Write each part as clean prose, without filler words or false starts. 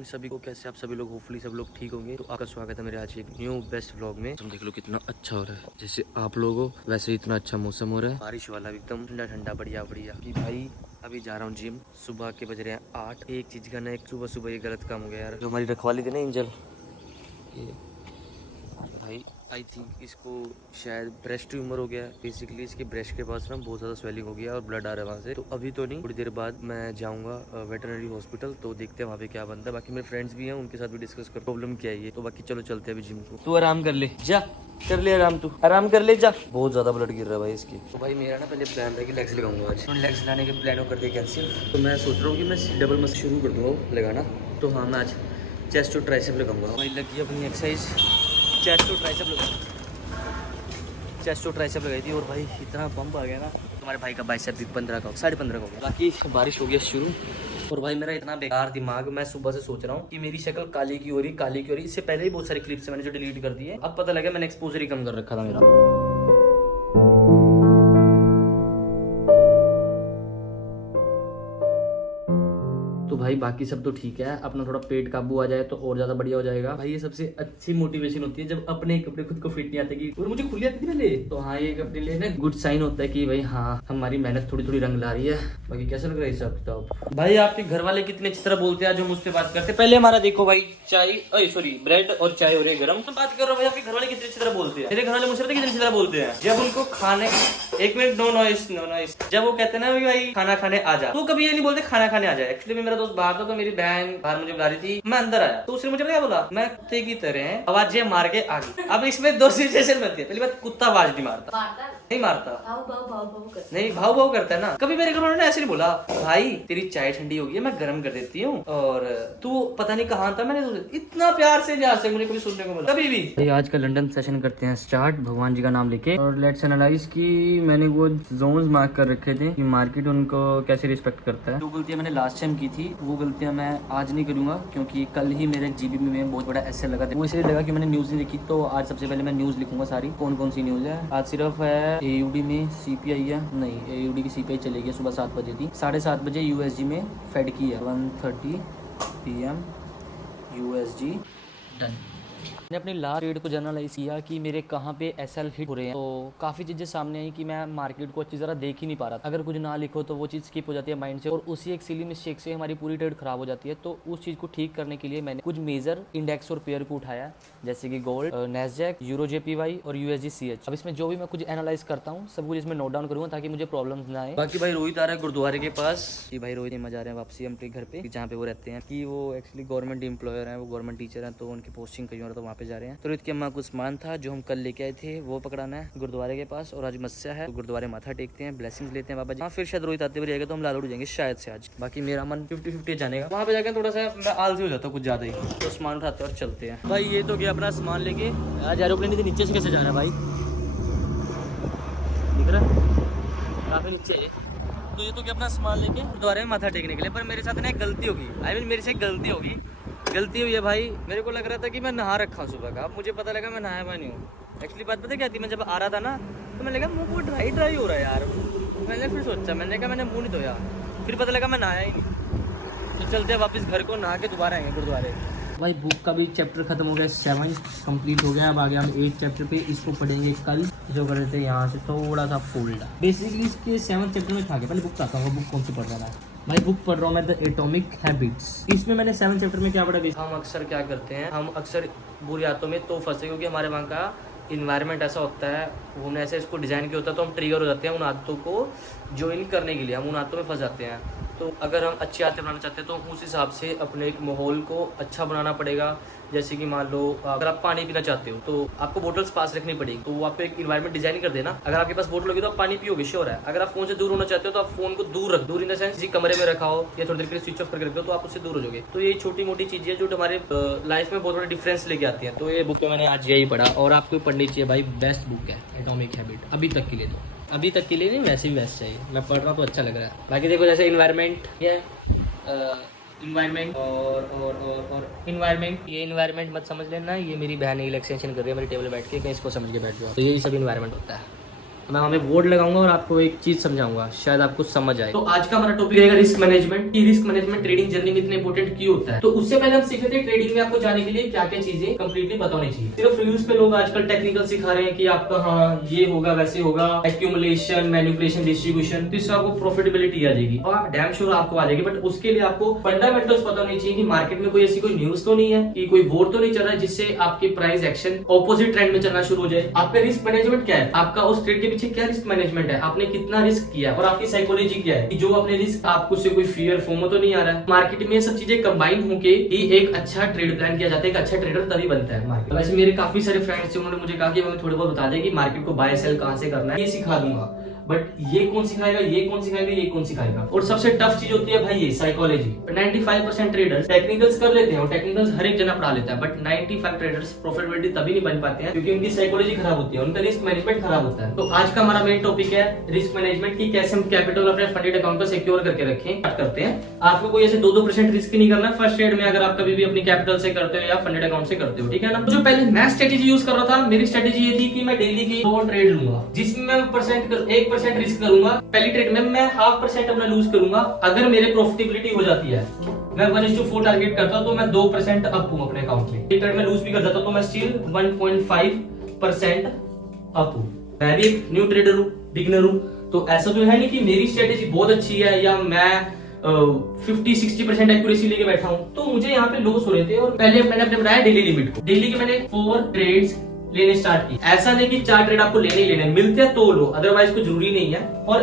Morning सभी को। कैसे आप सभी लोग, होपफुली सब लोग ठीक होंगे। तो आपका स्वागत है मेरे आज एक न्यू बेस्ट व्लॉग में। तुम देख लो कितना अच्छा हो रहा है, जैसे आप लोगों वैसे इतना अच्छा मौसम हो रहा है, बारिश वाला एकदम ठंडा ठंडा बढ़िया बढ़िया। कि भाई अभी जा रहा हूँ जिम, सुबह के बज रहे हैं 8। एक चीज का ना, एक सुबह सुबह ये गलत काम हो गया यार। जो हमारी रखवाली थी ना एंजल, ये भाई आई थिंक इसको शायद ब्रेस्ट ट्यूमर हो गया है। बेसिकली इसके ब्रेस्ट के पास ना बहुत ज़्यादा स्वेलिंग हो गया और ब्लड आ रहा है वहाँ से। तो अभी तो नहीं, थोड़ी देर बाद मैं जाऊँगा वेटरनरी हॉस्पिटल, तो देखते हैं वहाँ पे क्या बनता है। बाकी मेरे फ्रेंड्स भी हैं, उनके साथ भी डिस्कस कर प्रॉब्लम क्या है ये। तो बाकी चलो चलते हैं अभी जिम को। तू आराम कर ले, जा कर ले आराम, तू आराम कर ले जा। बहुत ज़्यादा ब्लड गिर रहा है भाई इसकी। तो भाई मेरा ना पहले प्लान था कि लेग्स लगाऊंगा आज, लेग्स लगाने के प्लान कर दिया कैंसिल। तो मैं सोच रहा हूँ कि मैं डबल मसल शुरू कर दूँगा लगाना। तो हाँ, मैं आज चेस्ट और ट्राइसेप लगाऊंगा भाई। लगी अपनी एक्सरसाइज चेस्ट और ट्राइसेप लगाऊंगा। चेस्ट और ट्राइसेप लगाई थी और भाई इतना पंप आ गया ना। तुम्हारे भाई का बाइसेप भी 15 का 15.5 का हो गया। बाकी बारिश हो गया शुरू। और भाई मेरा इतना बेकार दिमाग, मैं सुबह से सोच रहा हूँ कि मेरी शक्ल काली की हो रही, काली की हो रही। इससे पहले ही बहुत सारी क्लिप्स मैंने जो डिलीट कर दी है। अब पता लगा मैंने एक्सपोजर ही कम कर रखा था मेरा। तो भाई बाकी सब तो ठीक है, अपना थोड़ा पेट काबू आ जाए तो और ज्यादा बढ़िया हो जाएगा भाई। ये सबसे अच्छी मोटिवेशन होती है जब अपने कपड़े खुद को फिट नहीं आते कि, और मुझे खुली आती थी पहले। तो हाँ, ये अपने लिए ना गुड साइन होता है कि भाई हाँ, हमारी मेहनत थोड़ी थोड़ी रंग ला रही है। बाकी कैसा लग रहा है सब किताब। भाई आपके घर वाले कितने अच्छी तरह बोलते हैं, आज हम उससे बात करते हैं। पहले हमारा देखो भाई, चाय सॉरी ब्रेड और चाय हो रही है गर्म। तो बात कर रहा हूँ भाई, आपके घर वाले कितनी अच्छी तरह बोलते हैं। मेरे घर वाले मुझसे पता कितनी अच्छी तरह बोलते हैं, जब उनको खाने, एक minute, no noise no noise, जब वो कहते हैं ना भाई खाना खाने आ जा, तो कभी ये नहीं बोलते खाना खाने आ जाए। एक्चुअली मेरा दोस्त बाहर था, तो मेरी बहन बाहर मुझे बुला रही थी, मैं अंदर आया तो उसने मुझे क्या बोला, मैं कुत्ते की तरह आवाजें मार के आ गई। अब इसमें दो सिचुएशन बनती है। पहली बात, कुत्ता आवाज नहीं मारता, नहीं मारता, नहीं भाव भाव करता है ना। कभी मेरे घर वालों ने ऐसे नहीं बोला, भाई तेरी चाय ठंडी हो गई है, मैं गर्म कर देती हूँ, और तू पता नहीं कहाँ था। मैंने इतना प्यार से लिहाज से मुझे कभी सुनने को मिला, कभी भी। आज का लंदन सेशन करते हैं स्टार्ट, भगवान जी का नाम लेके। और लेट्स एनालाइज की मैंने वो जोन्स मार्क कर रखे थे कि मार्केट उनको कैसे रिस्पेक्ट करता है। जो गलतियां मैंने लास्ट टाइम की थी वो गलतियां मैं आज नहीं करूंगा, क्योंकि कल ही मेरे जीबी में बहुत बड़ा ऐसे लगा था। वो इसलिए लगा कि मैंने न्यूज़ नहीं देखी। तो आज सबसे पहले मैं न्यूज़ लिखूंगा सारी, कौन कौन सी न्यूज़ है। आज सिर्फ है एयूडी में सीपीआई है, नहीं एयूडी की सीपीआई चलेगी, सुबह 7 बजे थी। 7:30 बजे यूएसजी में फेड की है, 1:30 PM यूएसजी डन। मैंने अपनी लास्ट ट्रेड को जर्नलाइज किया कि मेरे कहाँ पे एसएल हिट हो रहे हैं। तो काफ़ी चीज़ें सामने आई कि मैं मार्केट को अच्छी तरह देख ही नहीं पा रहा था। अगर कुछ ना लिखो तो वो चीज़ स्किप हो जाती है माइंड से, और उसी एक सिली मिस्टेक से हमारी पूरी ट्रेड खराब हो जाती है। तो उस चीज़ को ठीक करने के लिए मैंने कुछ मेजर इंडेक्स और पेयर को उठाया, जैसे कि गोल्ड, नैस्डैक, यूरो JPY और USGCH। अब इसमें जो भी मैं कुछ एनालाइज करता हूँ सब कुछ इसमें नोट डाउन करूँगा ताकि मुझे प्रॉब्लम्स ना आए। बाकी भाई रोहित आ रहा है गुरुद्वारे के पास। कि भाई रोहित मजा आ रहे हैं वापसी अपने घर पे, जहाँ पे वो रहते हैं। कि वो एक्चुअली गवर्नमेंट एम्प्लॉयर है, वो गवर्नमेंट टीचर है, तो उनकी पोस्टिंग कहीं और, तो वहाँ पे जा रहे हैं। तो रोहित की अम्मा को सामान था जो हम कल लेके आए थे, वो पकड़ाना है गुरुद्वारे के पास। और आज मस्या है, तो गुरुद्वारे माथा टेकते हैं, ब्लेसिंग्स लेते हैं बाबा जी। फिर शायद रोहित आते हुए रहेगा तो हम लालू जाएंगे शायद से आज। बाकी मेरा मन 50-50 जाने का। वहाँ पे जाकर थोड़ा सा मैं आलसी हो जाता हूँ कुछ ज्यादा ही। तो सामान उठाते और चलते हैं भाई। ये तो गया अपना सामान लेके। आज एरोप्लेन के नीचे से कैसे जा रहा है भाई, दिख रहा है काफी नीचे है। तो ये तो गया अपना सामान लेके गुरुद्वारे में माथा टेकने के लिए। पर मेरे साथ ना एक गलती होगी, मेरे से एक गलती होगी, गलती हुई है भाई। मेरे को लग रहा था कि मैं नहा रखा सुबह का, अब मुझे पता लगा मैं नहाया हुआ नहीं हूँ। एक्चुअली बात पता क्या थी, मैं जब आ रहा था ना तो मैं लगा मुंह को ड्राई हो रहा है यार। मैंने फिर सोचा, मैंने कहा मैंने मुंह नहीं धोया, फिर पता लगा मैं नहाया ही नहीं। तो चलते हैं वापस घर को, नहा के दोबारा आएंगे गुरुद्वारे। भाई बुक का भी चैप्टर खत्म हो गया, 7 कंप्लीट हो गया। अब आगे हम 8 चैप्टर पे, इसको पढ़ेंगे कल। जो कर रहे थे यहाँ से थोड़ा सा फोल्ड, बेसिकली इसके 7 चैप्टर में था। पहले बुक आता हूँ, बुक कौन सी पढ़ रहा था भाई। बुक पढ़ रहा हूँ मैं द एटॉमिक हैबिट्स। इसमें मैंने 7 चैप्टर में क्या पढ़ा। हम अक्सर क्या करते हैं, हम अक्सर बुरी आदतों में तो फंसे, क्योंकि हमारे वहाँ का इन्वायरमेंट ऐसा होता है, हमने ऐसे इसको डिज़ाइन किया होता है, तो हम ट्रिगर हो जाते हैं उन आदतों को ज्वाइन करने के लिए, हम उन आदतों में फंस जाते हैं। तो अगर हम अच्छी आदतें बनाना चाहते हैं तो उस हिसाब से अपने एक माहौल को अच्छा बनाना पड़ेगा। जैसे कि मान लो अगर आप पानी पीना चाहते हो तो आपको बोतल्स पास रखनी पड़ेगी, तो वो आपको एक इन्वायरमेंट डिजाइन कर देना। अगर आपके पास बोतल होगी तो आप पानी पियोगे, श्योर है। अगर आप फोन से दूर होना चाहते हो तो आप फोन को दूर इन द सेंस किसी कमरे में रखा हो या थोड़ी देर के लिए स्विच ऑफ करके रखो, तो आप उससे दूर हो जाओगे। तो ये छोटी मोटी चीजें जो हमारे लाइफ में बहुत बड़ा डिफरेंस लेके आती है। तो ये बुक मैंने आज यही पढ़ा, और आपको पढ़नी चाहिए भाई, बेस्ट बुक है एटॉमिक हैबिट अभी तक के लिए। तो अभी तक के लिए नहीं, वैसे भी बेस्ट चाहिए, मैं पढ़ रहा हूँ तो अच्छा लग रहा है। बाकी देखो जैसे इन्वायरमेंट, ये इन्वायरमेंट और इन्वायरमेंट, ये इन्वायरमेंट मत समझ लेना, ये मेरी बहन एक्सटेंशन कर रही है मेरी टेबल बैठ के, कहीं इसको समझ के बैठ जाओ। तो यही सब इन्वायरमेंट होता है। मैं वहाँ पे बोर्ड लगाऊंगा और आपको एक चीज समझाऊंगा, शायद आपको समझ आए। तो आज का हमारा टॉपिक रहेगा रिस्क मैनेजमेंट, की रिस्क मैनेजमेट ट्रेडिंग जर्नी में इतना इंपॉर्टेंट क्यों होता है। तो उससे पहले हम सीख रहे थे ट्रेडिंग में आपको जाने के लिए क्या क्या चीजें कंप्लीटली पता होनी चाहिए। सिर्फ रिव्यूज पे लोग आजकल टेक्निकल सिखा रहे हैं कि आपका हाँ ये होगा वैसे होगा, एक्यूमुलेशन, मैनिपुलेशन, डिस्ट्रीब्यूशन, तो इससे आपको प्रॉफिटेबिलिटी आ जाएगी और डैम श्योर आपको आ जाएगी। बट उसके लिए आपको फंडामेंटल्स पता होनी चाहिए कि मार्केट में कोई ऐसी कोई न्यूज तो नहीं है कि कोई वोट तो नहीं चल रहा है जिससे आपके प्राइस एक्शन ऑपोजिट ट्रेंड में चलना शुरू हो जाए। आपका रिस्क मैनेजमेंट क्या है, आपका उस ट्रेड के पीछे क्या रिस्क मैनेजमेंट है, आपने कितना रिस्क किया और आपकी साइकोलॉजी क्या है कि जो अपने रिस्क आपको से कोई फियर फोमो तो नहीं आ रहा है। मार्केट में सब चीजें कंबाइन होके ही एक अच्छा ट्रेड प्लान किया जाता है। एक अच्छा ट्रेडर तभी बनता है मार्केट। वैसे मेरे काफी सारे फ्रेंड्स उन्होंने मुझे कहा कि हमें थोड़ा बहुत बता दे कि मार्केट को बाय सेल कहां से करना है, ये सिखा दूंगा। बट ये कौन सिखाएगा, ये कौन सिखाएगा, ये कौन सिखाएगा। और सबसे टफ चीज होती है भाई ये साइकोलॉजी। 95% ट्रेडर्स टेक्निकल्स कर लेते हैं और टेक्निकल्स हर एक जना पढ़ा लेता है, बट 95 ट्रेडर्स प्रॉफिटेबिलिटी तभी नहीं बन पाते हैं क्योंकि उनकी साइकोलॉजी खराब होती है, उनका रिस्क मैनेजमेंट खराब होता है। तो आज का हमारा मेन टॉपिक है रिस्क मैनेजमेंट की कैसे हम कैपिटल अपने फंडेड अकाउंट पर सिक्योर करके रखें। स्टार्ट करते हैं। आपको कोई ऐसे 2-2% रिस्क नहीं करना फर्स्ट ट्रेड में, अगर आप कभी भी अपनी कैपिटल से करते हो या फंडेड अकाउंट से करते हो, ठीक है ना। जो पहले मैं स्ट्रेटेजी यूज कर रहा था, मेरी स्ट्रेटेजी ये थी कि मैं डेली की 2 ट्रेड लूंगा जिसमें मैं 1% रिस्क करूंगा। पहली ट्रेड में मैं 0.5% अपना लूज करूंगा। अगर मेरे प्रॉफिटेबिलिटी हो जाती है, मैं 1:4 टारगेट करता हूं तो मैं 2% अप हूं अपने अकाउंट में। एक ट्रेड में लूज भी कर जाता तो मैं स्टिल 1.5% अप हूं। मैं भी एक न्यू ट्रेडर हूं, बिगिनर हूं, तो ऐसा तो है नहीं कि मेरी स्ट्रेटेजी बहुत अच्छी है या मैं 50-60% एक्यूरेसी लेके बैठा हूं। तो मुझे यहाँ पे लॉस हो रहे थे और पहले मैंने अपने बनाया डेली लिमिट को। डेली के मैंने 4 ट्रेड्स लेने स्टार्ट की। ऐसा नहीं कि 4 ट्रेड आपको लेने ही लेने, मिलते हैं तो लो, अदरवाइज कोई जरूरी नहीं है। और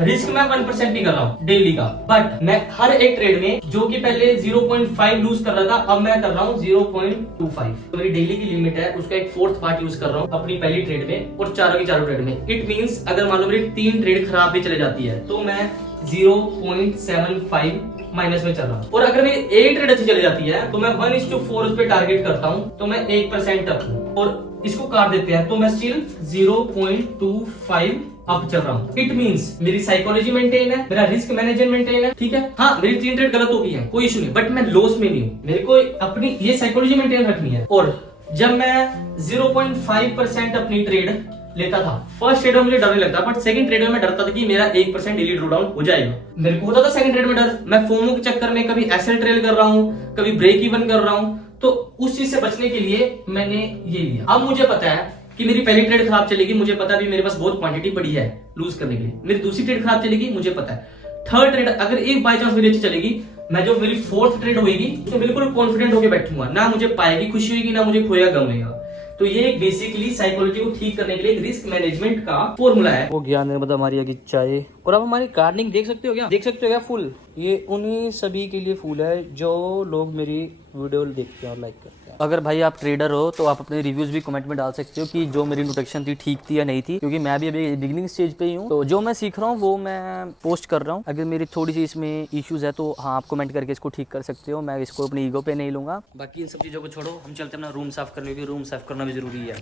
रिस्क मैं 1% ही कर रहा हूँ डेली का, बट मैं हर एक ट्रेड में जो कि पहले 0.5 लूज कर रहा था अब मैं कर रहा हूँ 0.25। तो मेरी डेली की लिमिट है, उसका एक 4th पार्ट यूज कर रहा हूँ अपनी पहली ट्रेड में और चारों की चारों ट्रेड में। इट मींस अगर मान लो मेरी 3 ट्रेड खराब भी चले जाती है तो मैं 0.75 माइनस में चल रहा हूँ। और अगर मेरी एक ट्रेड अच्छी चली जाती है तो मैं 1:4 उस पे टारगेट करता हूँ तो मैं 1% अप हूँ। और इसको काट देते हैं तो मैं स्टिल 0.25 अप चल रहा हूँ। इट मींस मेरी साइकोलॉजी मेंटेन है, मेरा रिस्क मैनेजमेंट मेंटेन है, ठीक है। हाँ मेरी 3 ट्रेड गलत हो गई है, कोई इशू नहीं, बट मैं लॉस में नहीं हूँ। मेरे को अपनी ये साइकोलॉजी मेंटेन रखनी है। और जब मैं 0.5% अपनी ट्रेड लेता था फर्स्ट ट्रेड में मुझे डर नहीं लगता, बट सेकंड ट्रेड में मैं डरता था कि मेरा 1% डेली ड्रॉ डाउन हो जाएगा। मेरे को होता था सेकंड ट्रेड में डर, मैं फोमो के चक्कर में कभी एसएल ट्रेल कर रहा हूँ, कभी ब्रेक इवन कर रहा हूँ। तो उस चीज से बचने के लिए मैंने ये लिया। अब मुझे पता है कि मेरी पहली ट्रेड खराब चलेगी, मुझे पता है मेरे पास बहुत क्वांटिटी पड़ी है लूज करने के लिए। मेरी दूसरी ट्रेड खराब चलेगी, मुझे पता है। थर्ड ट्रेड अगर एक बाय चांस मेरी अच्छी चलेगी, मैं जो मेरी 4th ट्रेड होगी उसमें बिल्कुल कॉन्फिडेंट होकर बैठूंगा, ना मुझे पाएगी खुशी होगी ना मुझे खोया गम होगा। तो ये एक बेसिकली साइकोलॉजी को ठीक करने के लिए रिस्क मैनेजमेंट का फॉर्मूला है। वो ज्ञान मतलब हमारी आगे चाय। और अब हमारी गार्डनिंग देख सकते हो क्या, देख सकते हो क्या फूल, ये उन्हीं सभी के लिए फूल है जो लोग मेरी वीडियो देखते हैं और लाइक करते हैं। अगर भाई आप ट्रेडर हो तो आप अपने रिव्यूज भी कमेंट में डाल सकते हो कि जो मेरी इंट्रोडक्शन थी ठीक थी या नहीं थी, क्योंकि मैं भी अभी बिगिनिंग स्टेज पे ही हूँ। तो जो मैं सीख रहा हूँ वो मैं पोस्ट कर रहा हूँ। अगर मेरी थोड़ी सी इसमें इश्यूज है तो हाँ आप कमेंट करके इसको ठीक कर सकते हो, मैं इसको अपनी ईगो पे नहीं लूंगा। बाकी इन सब चीज़ों को छोड़ो, हम चलते हैं अपना रूम साफ करने, क्योंकि रूम साफ करना भी जरूरी है।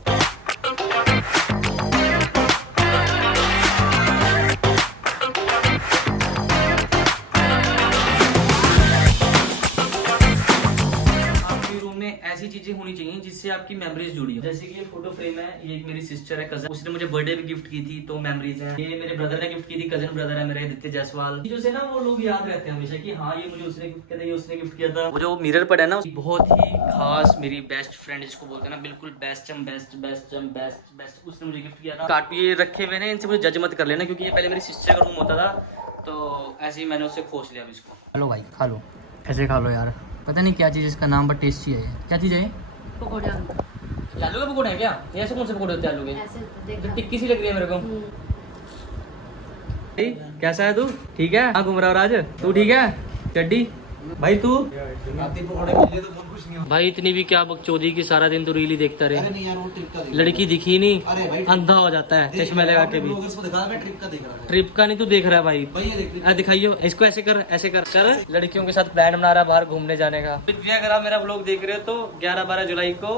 ऐसी चीजें होनी चाहिए जिससे आपकी मेमोरीज जुड़ी हो। जैसे कि ये फोटो फ्रेम है, ये एक मेरी सिस्टर है, कजन, उसने मुझे बर्थडे भी गिफ्ट की थी, तो मेमोरीज है। ये मेरे ब्रदर ने गिफ्ट की थी, कजन ब्रदर है मेरे आदित्य जायसवाल। जो से ना वो लोग याद रहते हैं हमेशा कि हाँ ये मुझे उसने गिफ्ट किया था, ये उसने गिफ्ट किया था। वो जो मिरर पड़ा है ना, बहुत ही खास मेरी बेस्ट फ्रेंड जिसको बोलते हैं ना, बिल्कुल बेस्ट बेस्ट उसने मुझे गिफ्ट किया था। कार्ड ये रखे हुए हैं, इनसे मुझे जज मत कर लेना क्योंकि ये पहले मेरी सिस्टर का रूम होता था, तो ऐसे ही मैंने उससे खोज लिया इसको। हेलो भाई खा लो, ऐसे खा लो यार, पता नहीं क्या चीज़ इसका नाम, बट टेस्टी है। क्या चीज़ है? पकौड़े। आलू के पकौड़े हैं क्या? ऐसे कौन से पकौड़े होते हैं आलू के? तो टिक्की सी लग रही है मेरे को। कैसा है तू? ठीक है? हाँ घूम रहा है आज तू, ठीक है? चड्डी भाई तू भाई इतनी भी क्या बकचोदी की, सारा दिन तो रील ही देखता रहे। लड़की दिखी नहीं, अंधा हो जाता है चश्मे लगा के भी। ट्रिप का नहीं तू देख रहा है भाई, दिखाइए इसको, ऐसे कर ऐसे कर। लड़कियों के साथ प्लान बना रहा है बाहर घूमने जाने का। अगर आप मेरा व्लॉग देख रहे हो तो 11-12 जुलाई को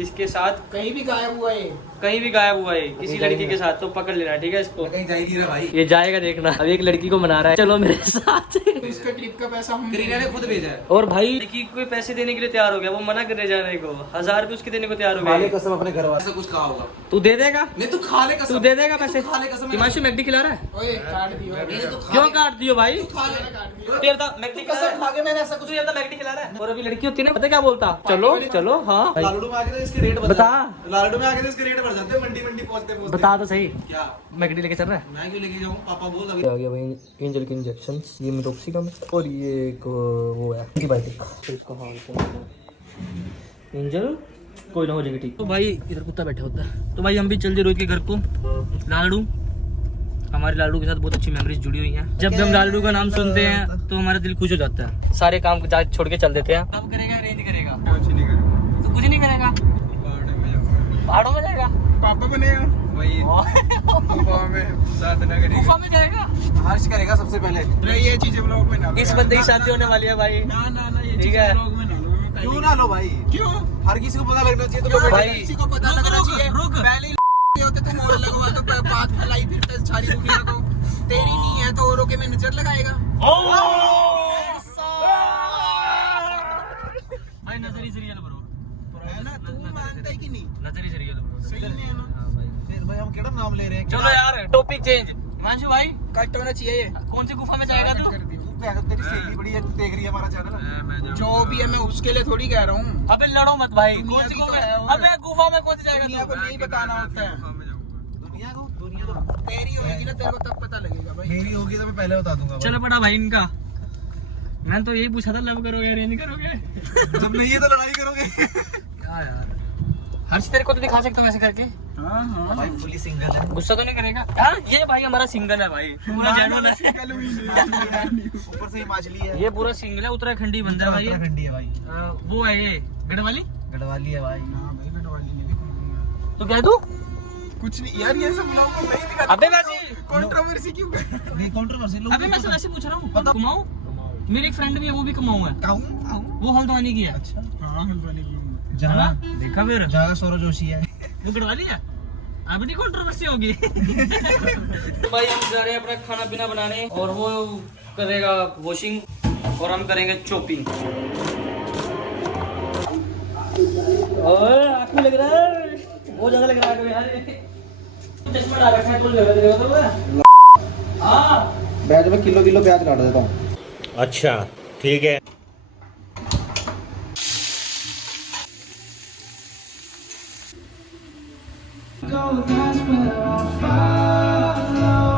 इसके साथ कहीं भी गायब हुआ है, कहीं भी गायब हुआ है किसी लड़की के साथ तो पकड़ लेना, ठीक है इसको। कहीं जा ही नहीं रहा भाई। ये जाएगा देखना, अब एक लड़की को मना रहा है, चलो मेरे साथ। तो इसका ट्रिप का पैसा हम करीना ने खुद भेजा है। और भाई लड़की को पैसे देने के लिए तैयार हो गया, वो मना करने जाने को, 1000 रुपए उसके देने को तैयार हो गया। कसम अपने घर वाले से कुछ कहा होगा। तू दे देगा? नहीं तू खा ले कसम। तू दे देगा पैसे? खा ले कसम। हिमांशु मैगडी खिला रहा है? ओए काट दियो। क्यों काट दियो भाई? खा ले। तो ये बता, मैगडी खिला रहा है? खा के मैंने ऐसा कुछ तुझे ज्यादा मैगडी खिला रहा है? और अभी लड़की होती है ना, पता क्या बोलता, चलो चलो। हाँ लालड़ू में आके तो इसके रेट बता, लालड़ू में आके तो इसके रेट बढ़ जाते हैं, मंडी पहुंचते पहुंचते। बता तो सही, क्या मैगडी लेके चल रहा है? मैं क्यों लेके जाऊं? पापा बोल अभी। आ गया भाई एंजल के इंजेक्शन, ये मिटोक्सिकम और ये एक वो है एंटीबायोटिक। तो इसका हाल एंजल कोई ना हो जाएगी ठीक। तो भाई इधर कुत्ता बैठा होता है। तो भाई हम भी चल रहे रोहित के घर को। लालड़ू, हमारे लालड़ू के साथ बहुत अच्छी मेमोरीज जुड़ी हुई हैं। जब भी हम लालड़ू का नाम सुनते हैं तो हमारा दिल खुश हो जाता है, सारे काम छोड़ के चल देते हैं। अब करेगा अरेंज करेगा? कुछ नहीं करेगा। तो कुछ नहीं करेगा? पहाड़ों में जाएगा? पापा बनेगा वही गुफा में साधना करेगा। गुफा में जाएगा? हर्ष करेगा सबसे पहले। नहीं, ये चीजें ब्लॉग में ना लो। इस बंदे की शादी होने वाली है भाई। ना ना ना, ये ठीक चीजें है। ब्लॉग में ना लो। मैं पहले क्यों ना लो भाई? क्यों? हर किसी को पता लगना चाहिए। क्यों तो भाई, किसी को पता लगना चाहिए? पहले ही होते तुम और लगवा तो बात फैलाई फिरते सारी दुनिया को। तेरी नहीं है तो औरों के में नजर लगाएगा। भाई नजर इज रियल ब्रो, है ना? तू मानता है कि नहीं? नजर इज रियल ब्रो। सही नहीं है ना? फिर भाई हम केड़ा नाम ले रहे हैं? चलो यार टॉपिक चेंज। हिमांशु भाई कट होना चाहिए ये। कौन सी गुफा में जाएगा तू? कर दियो। तू कह रहा तेरी सहेली बड़ी है, तू देख रही है हमारा चैनल। जो भी है मैं उसके लिए थोड़ी कह रहा हूँ। अबे लड़ो मत भाई, दुनिया कौन सी की गुफा तो है में? और- अबे गुफा में कौन सी जाएगा दुनिया को तू? नहीं बताना होता है। दुनिया तो तेरी होगी ना, तेरे को तब पता लगेगा भाई। मेरी होगी तो मैं पहले बता दूंगा। चलो बड़ा भाई इनका, मैंने तो यही पूछा था लव करोगे अरेंज करोगे? जब नहीं है तो लड़ाई करोगे। क्या यार, हर्ष तेरे को तो दिखा सकता हूँ ऐसे करके। हाँ हाँ। भाई फुली सिंगल है। गुस्सा तो नहीं करेगा? हाँ ये भाई हमारा सिंगल है भाई, पूरा जेन्युइन है। ऊपर से हिमाचली है। ये पूरा सिंगल है, उत्तराखंडी बंदा है भाई ये। उत्तराखंडी है भाई। वो है ये गढ़वाली। गढ़वाली है भाई। हाँ भाई, गढ़वाली में भी घूमूंगा। तो क्या है तू? कुछ नहीं यार, ये सब ब्लॉग में नहीं दिखा। अबे वैसे कंट्रोवर्सी क्यों कर? नहीं कंट्रोवर्सी लोग। अबे मैं सब ऐसे पूछ रहा हूँ, कमाऊं? मेरी एक फ्रेंड भी है, वो भी कमाऊं है, कहूँ वो हल्द्वानी की है। अच्छा हाँ, हल्द्वानी घूमूंगा। जहाँ देखा फिर, जहाँ सौरभ जोशी है। वो गढ़वाली है। अब नहीं कंट्रोवर्सी होगी। भाई हम जा रहे हैं अपना खाना पीना बनाने, और वो करेगा वॉशिंग और हम करेंगे चॉपिंग। और आँख में लग रहा है, बहुत ज्यादा लग रहा है यार। चश्मा डाल रखा है तो लग रहा है। हाँ प्याज में किलो प्याज काट देता हूँ। अच्छा ठीक है।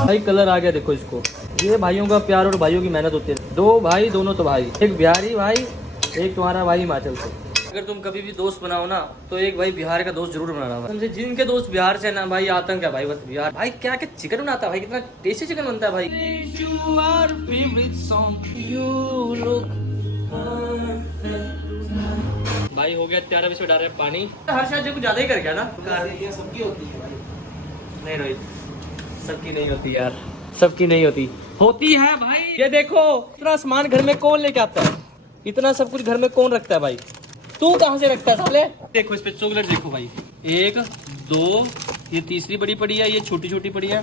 भाई कलर आ गया देखो इसको। ये भाइयों का प्यार और भाइयों की मेहनत होती है। दो भाई, दोनों तो भाई, एक बिहारी भाई, एक तुम्हारा भाई हिमाचल से। अगर तुम कभी भी दोस्त बनाओ ना तो एक भाई बिहार का दोस्त जरूर बनाना भाई। तुमसे जिनके दोस्त बिहार से ना भाई, आतंक है भाई बस बिहार। भाई क्या क्या चिकन बनाता है भाई, कितना टेस्टी चिकन बनता है भाई। भाई हो गया तैयार, अभी डाल रहे हैं पानी। हर शायद कुछ ज्यादा ही कर गया ना। सबकी होती है भाई। नहीं रोहित, सबकी नहीं होती यार, सबकी नहीं होती। होती है भाई। ये देखो इतना सामान घर में कौन लेके आता है, इतना सब कुछ घर में कौन रखता है भाई? तू कहाँ से रखता है साले? देखो इस पे चॉकलेट देखो भाई, 1 2, ये तीसरी बड़ी पड़ी है, ये छोटी छोटी पड़ी है।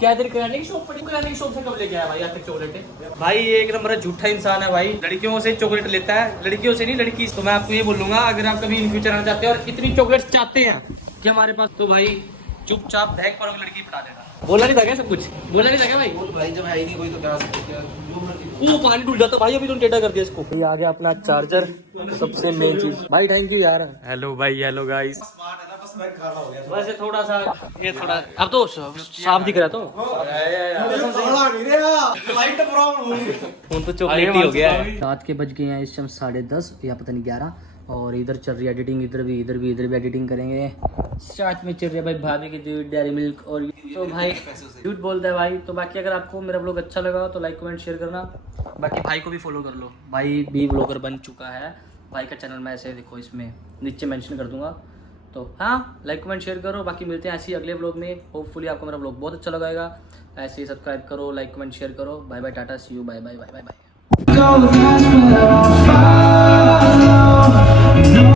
क्या इधर किराने की शॉप पड़ी? किराने की शॉप से कब लेके आया भाई यहाँ तक चॉकलेट है? भाई ये एक नंबर झूठा इंसान है भाई, लड़कियों से चॉकलेट लेता है, लड़कियों से नहीं लड़की। तो मैं आपको ये बोलूंगा, अगर आप कभी इन फ्यूचर आना चाहते हैं और इतनी चॉकलेट चाहते हैं कि हमारे पास, तो भाई चुपचाप बैंक पर लड़की पटा देना। बोला नहीं था क्या सब कुछ? बोला नहीं था क्या भाई? बोल भाई जब है ही नहीं कोई तो क्या सकते हैं, जो मर्जी। वो पानी डूल जाता भाई, अभी तुम टेढ़ा कर दिया इसको। ये आ गया अपना चार्जर, सबसे मेन चीज भाई। थैंक यू यार। हेलो भाई, हेलो गाइस। स्मार्ट है ना, बस मैं खाना हो गया। वैसे थोड़ा सा ये थोड़ा अब तो साफ दिख रहा, तो लाइट प्रॉब्लम फोन तो चॉकलेट ही हो गया है। रात के बज गए हैं इस टाइम 10:30 या पता नहीं 11, और इधर चल रही है एडिटिंग, इधर भी एडिटिंग करेंगे। साथ में चल रही है भाई भाभी की दूध, डेयरी मिल्क, और तो भाई झूठ बोलता है भाई। तो बाकी अगर आपको मेरा व्लॉग अच्छा लगा तो लाइक कमेंट शेयर करना। बाकी भाई को भी फॉलो कर लो, भाई भी व्लॉगर बन चुका है। भाई का चैनल मैं ऐसे देखो इसमें नीचे मेंशन कर दूंगा। तो हाँ, लाइक कमेंट शेयर करो। बाकी मिलते हैं ऐसे ही अगले व्लॉग में। होपफुली आपको मेरा व्लॉग बहुत अच्छा लगाएगा। ऐसे ही सब्सक्राइब करो, लाइक कमेंट शेयर करो। Bye bye, tata, see you, bye bye bye bye bye.